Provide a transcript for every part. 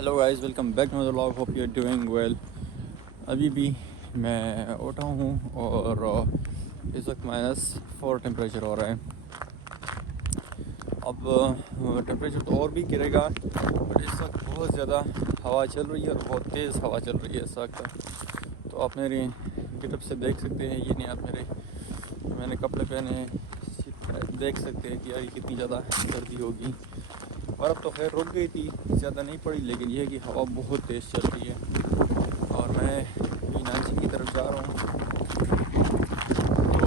Hello guys, welcome back to the vlog. Hope you are doing well. अभी भी मैं उठा हूँ और इस वक्त -4 टेम्परेचर हो रहा है। अब टेम्परेचर तो और भी गिरेगा, बट इस वक्त बहुत ज़्यादा हवा चल रही है और बहुत तेज़ हवा चल रही है इस वक्त। तो आप मेरे गिटअप से देख सकते हैं, ये नहीं आप मैंने कपड़े पहने हैं, देख सकते हैं कि यार ये कितनी ज़्यादा सर्दी होगी। बर्फ़ तो खैर रुक गई थी, ज़्यादा नहीं पड़ी, लेकिन यह है कि हवा बहुत तेज़ चल रही है और मैं नानसी की तरफ जा रहा हूँ। तो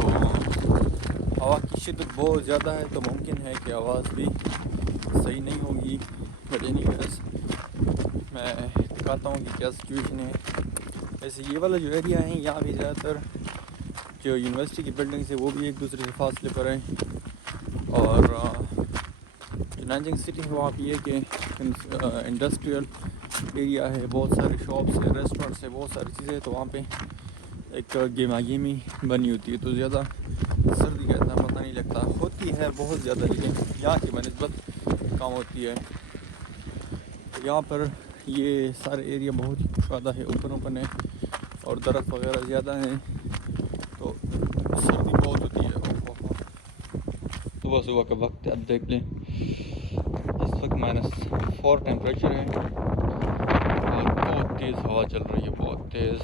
हवा की शिद्दत बहुत ज़्यादा है, तो मुमकिन है कि आवाज़ भी सही नहीं होगी। बट एनीवेज़ मैं दिखाता हूँ कि क्या सिचुएशन है। वैसे ये वाला जो एरिया है, यहाँ भी ज़्यादातर जो यूनिवर्सिटी की बिल्डिंग्स है वो भी एक दूसरे से फासले पर हैं। और जो नानजिंग सिटी है वहाँ पे ये कि इंडस्ट्रियल एरिया है, बहुत सारे शॉप्स है, रेस्टोरेंट्स है, बहुत सारी चीज़ें हैं। तो वहाँ पे एक गेमा गेमी बनी होती है, तो ज़्यादा सर्दी का इतना पता नहीं लगता। होती है बहुत ज़्यादा, लेकिन यहाँ की बनस्बत कम होती है। तो यहाँ पर ये सारे एरिया बहुत ही खुशहादा है, ओपन है और दरख्त वगैरह ज़्यादा हैं, तो सर्दी बहुत होती है। सुबह सुबह का वक्त आप देख लें, इस वक्त -4 टेम्परेचर है और बहुत तेज़ हवा चल रही है, बहुत तेज़।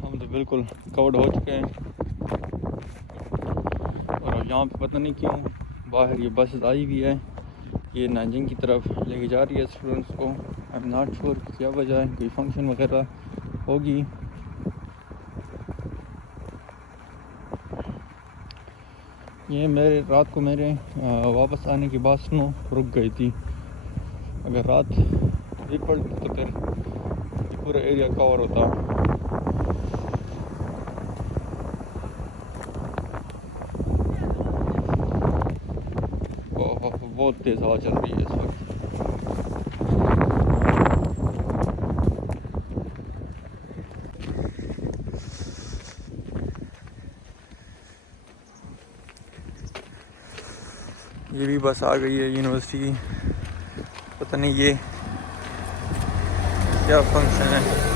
हम तो बिल्कुल कवर्ड हो चुके हैं और अब यहाँ पे पता नहीं क्यों बाहर ये बस आई हुई है, ये नानजिंग की तरफ लेके जा रही है स्टूडेंट्स को। आई एम नॉट श्योर क्या वजह है, कोई फंक्शन वगैरह होगी। ये मेरे रात को मेरे वापस आने के बाद स्नो रुक गई थी। अगर रात भी पड़ती तो फिर पूरा एरिया कवर होता। बहुत तेज़ हवा चल रही है इस वक्त। ये भी बस आ गई है यूनिवर्सिटी की, पता नहीं ये क्या फंक्शन है।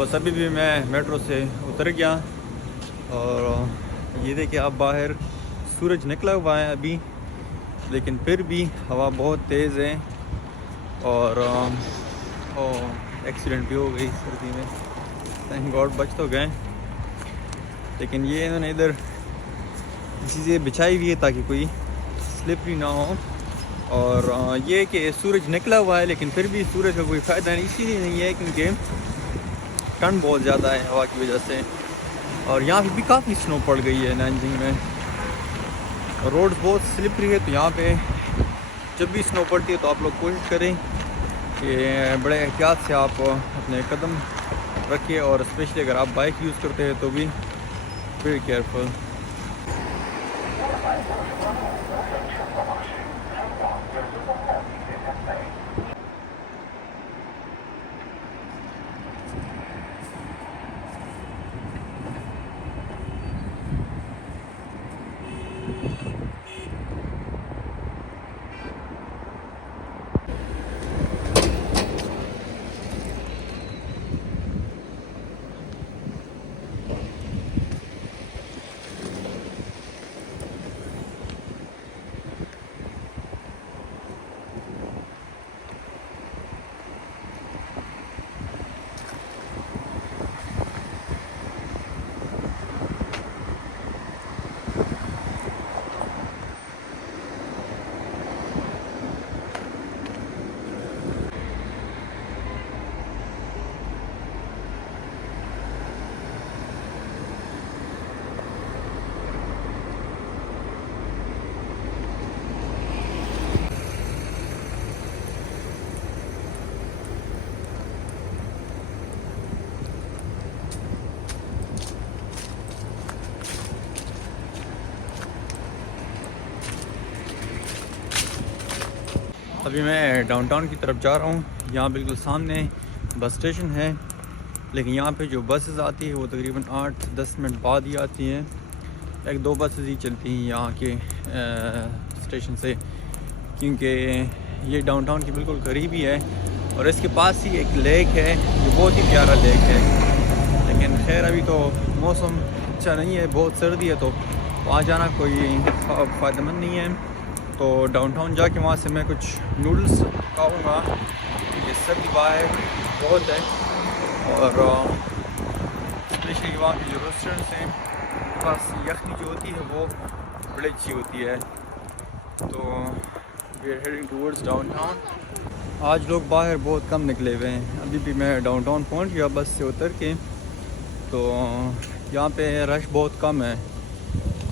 बस अभी भी मैं मेट्रो से उतर गया और ये देखिए आप बाहर सूरज निकला हुआ है अभी, लेकिन फिर भी हवा बहुत तेज़ है और एक्सीडेंट भी हो गई सर्दी में। थैंक गॉड बच तो गए, लेकिन ये इन्होंने इधर चीज़ें बिछाई हुई है ताकि कोई स्लिपरी ना हो। और ये कि सूरज निकला हुआ है, लेकिन फिर भी सूरज का कोई फ़ायदा नहीं इसीलिए नहीं है क्योंकि ठंड बहुत ज़्यादा है हवा की वजह से। और यहाँ पे भी काफ़ी स्नो पड़ गई है नानजिंग में। रोड बहुत स्लिपरी है, तो यहाँ पे जब भी स्नो पड़ती है तो आप लोग कोशिश करें कि बड़े एहतियात से आप अपने कदम रखिए, और स्पेशली अगर आप बाइक यूज़ करते हैं तो भी वेरी केयरफुल। अभी मैं डाउनटाउन की तरफ जा रहा हूँ। यहाँ बिल्कुल सामने बस स्टेशन है, लेकिन यहाँ पे जो बसेस आती है वो तकरीबन 8-10 मिनट बाद ही आती हैं। 1-2 बसेस ही चलती हैं यहाँ के स्टेशन से, क्योंकि ये डाउनटाउन के बिल्कुल करीब ही है और इसके पास ही एक लेक है जो बहुत ही प्यारा लेक है। लेकिन खैर अभी तो मौसम अच्छा नहीं है, बहुत सर्दी है, तो वहाँ जाना कोई फ़ायदेमंद नहीं है। तो डाउनटाउन जाके वहाँ से मैं कुछ नूडल्स खाऊँगा, क्योंकि सर्दी बाहर बहुत है। और स्पेशली वहाँ के जो रेस्टोरेंट्स हैं पास यखनी जो होती है वो बड़ी अच्छी होती है। तो we are heading towards downtown. आज लोग बाहर बहुत कम निकले हुए हैं। अभी भी मैं डाउनटाउन पहुँच गया बस से उतर के, तो यहाँ पे रश बहुत कम है,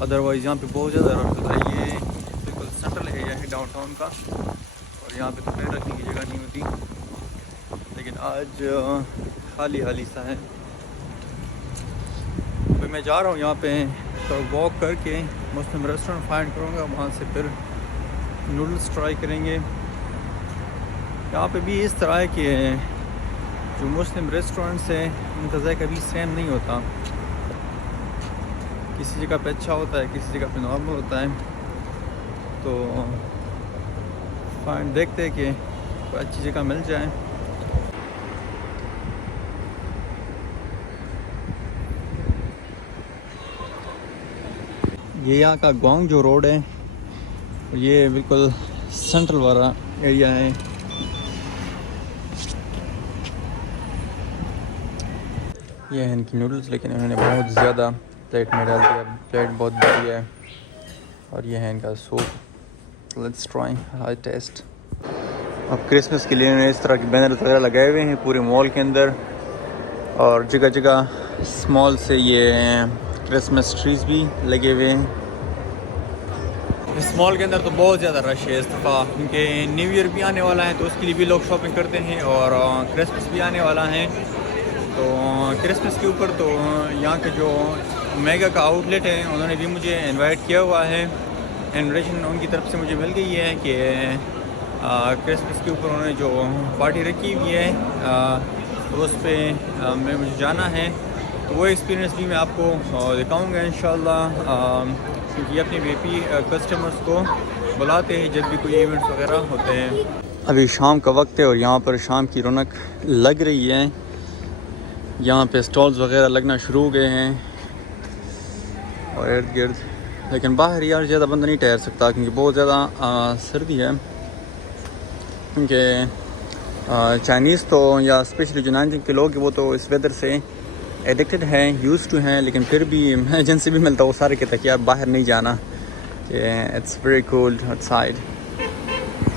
अदरवाइज़ यहाँ पे बहुत ज़्यादा रश होता है। ये बिल्कुल सेंट्रल एरिया है डाउनटाउन का और यहाँ पे तो पैर रखने की जगह नहीं होती, लेकिन आज खाली खाली सा है। अभी मैं जा रहा हूँ यहाँ पे, तो वॉक करके मुस्लिम रेस्टोरेंट फाइंड करूँगा, वहाँ से फिर नूडल्स ट्राई करेंगे। यहाँ पे भी इस तरह है कि जो मुस्लिम रेस्टोरेंट्स हैं उनका जायका कभी सेम नहीं होता, किसी जगह पे अच्छा होता है, किसी जगह पे नॉर्मल होता है। तो फाइंड देखते हैं कि कोई अच्छी जगह मिल जाए। ये यहाँ का गोंग जो रोड है ये बिल्कुल सेंट्रल वाला एरिया है। ये है इनकी नूडल्स, लेकिन इन्होंने बहुत ज़्यादा प्लेट में डाल दिया, प्लेट बहुत बड़ी है। और ये है इनका soup. Let's try high taste. अब क्रिसमस के लिए इन्होंने इस तरह के बैनर वगैरह लगाए हुए हैं पूरे मॉल के अंदर, और जगह जगह स्मॉल से ये क्रिसमस ट्रीज भी लगे हुए हैं। इस मॉल के अंदर तो बहुत ज़्यादा रश है इस दफ़ा, क्योंकि न्यू ईयर भी आने वाला है, तो उसके लिए भी लोग शॉपिंग करते हैं, और क्रिसमस भी आने वाला है। तो क्रिसमस के ऊपर तो यहाँ के जो मेगा का आउटलेट है उन्होंने भी मुझे इनवाइट किया हुआ है। इन्विटेशन उनकी तरफ से मुझे मिल गई है कि क्रिसमस के ऊपर उन्होंने जो पार्टी रखी हुई है तो उस पर मैं मुझे जाना है। तो वो एक्सपीरियंस भी मैं आपको दिखाऊंगा इंशाल्लाह, क्योंकि अपने वीपी कस्टमर्स को बुलाते हैं जब भी कोई इवेंट्स वगैरह होते हैं। अभी शाम का वक्त है और यहाँ पर शाम की रौनक लग रही है। यहाँ पे स्टॉल्स वगैरह लगना शुरू हो गए हैं और इर्द गिर्द, लेकिन बाहर यार ज़्यादा बंदा नहीं ठहर सकता क्योंकि बहुत ज़्यादा सर्दी है। क्योंकि चाइनीज़ तो या स्पेशली जो नाइन्टीन के लोग हैं वो तो इस वेदर से एडिक्टेड हैं, यूज़ टू हैं, लेकिन फिर भी मैं जिनसे भी मिलता हूँ वो सारे कहते हैं कि यार बाहर नहीं जाना, कि इट्स वेरी कोल्ड आउटसाइड।